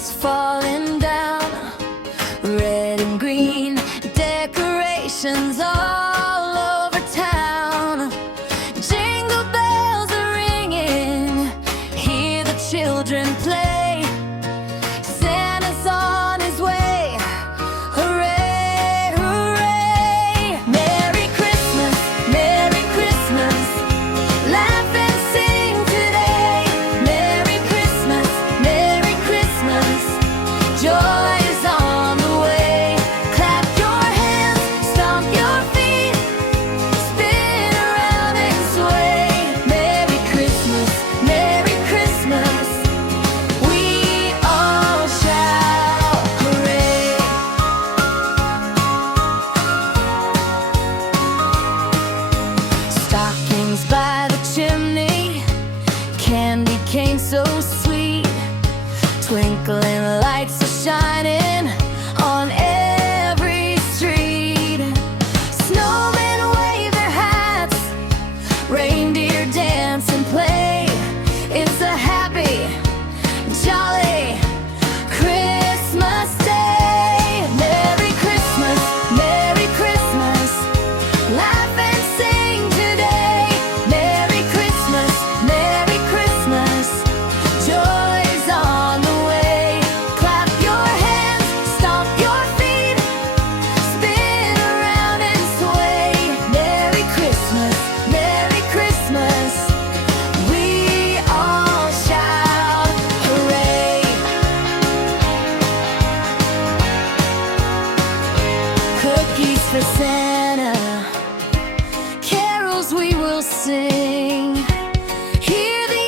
is falling down. Red and green decorations all over town. Jingle bells are ringing, hear the children play. Santa's on his way, hooray, hooray. Merry Christmas, Merry Christmas, laugh and sing today. Merry Christmas, Merry Christmas, joy is on the way. Clap your hands, stomp your feet, spin around and sway. Merry Christmas, Merry Christmas, we all shout hooray. Stockings by the chimney, candy cane so sweet, twinkling lights are shining on every street. Snowmen wave their hats, reindeer dance and play. It's a happy, jolly Christmas day. Merry Christmas, Merry Christmas, laugh and sing today. Merry Christmas, Merry Christmas, joy's on the way. Clap your hands, stomp your feet, spin around and sway. Merry Christmas, Merry Christmas, we all shout hooray. Cookies for Santa, carols we will sing. Hear the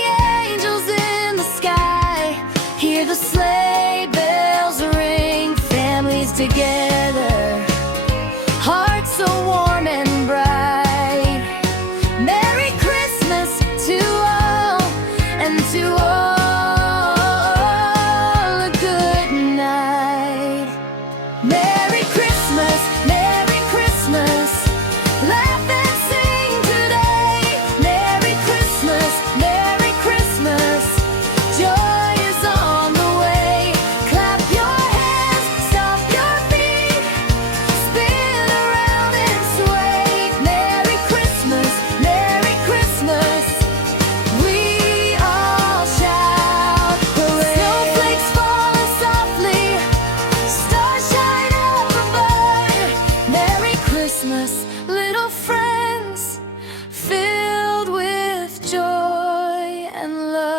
angels in the sky, hear the sleigh bells ring. Families together, hearts so warm and bright. Merry Christmas to all, and to all a good night. Merry Christmas, Merry Christmas, laugh and sing today. Merry Christmas, Merry Christmas, joy is on the way. Clap your hands, stomp your feet, spin around and sway. Merry Christmas, Merry Christmas, we all shout hooray. Snowflakes falling softly, stars shine up above. Merry Christmas, little friends, filled with joy and love.